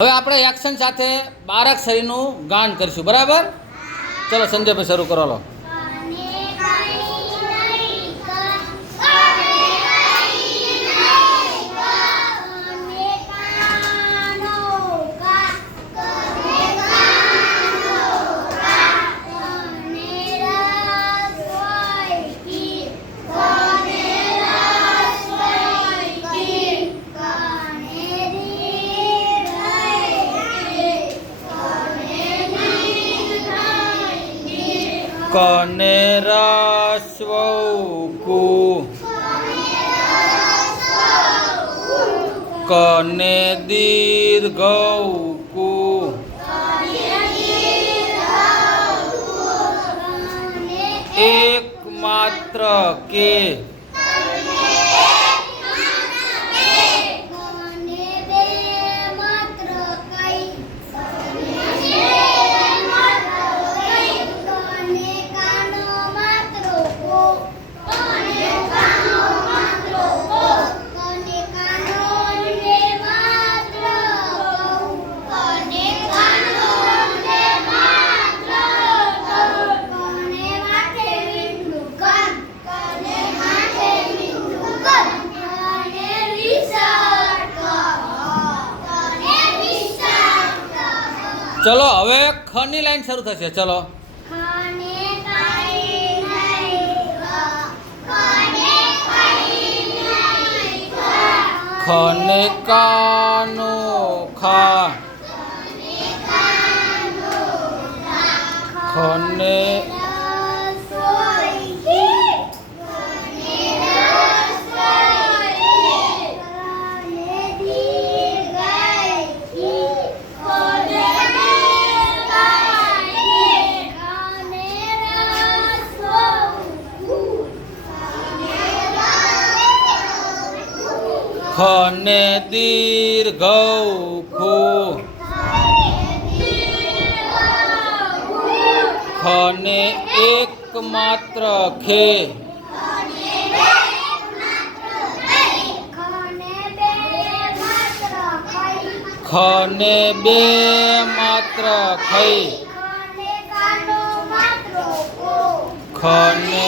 હવે આપણે એક્શન સાથે બારાક્ષરીનું ગાન કરીશું, બરાબર? ચલો સંજયભાઈ શરૂ કરો. લો કને રસ્વ કુ કને દીર્ઘ કુ એક માત્ર કે ચલો હવે ખ ની લાઈન શરૂ થશે. ચલો ખને કાનો ખા ખને ખને દીર્ઘ ખુ ખને એક માત્ર ખે ખને બે માત્ર ખઈ ખને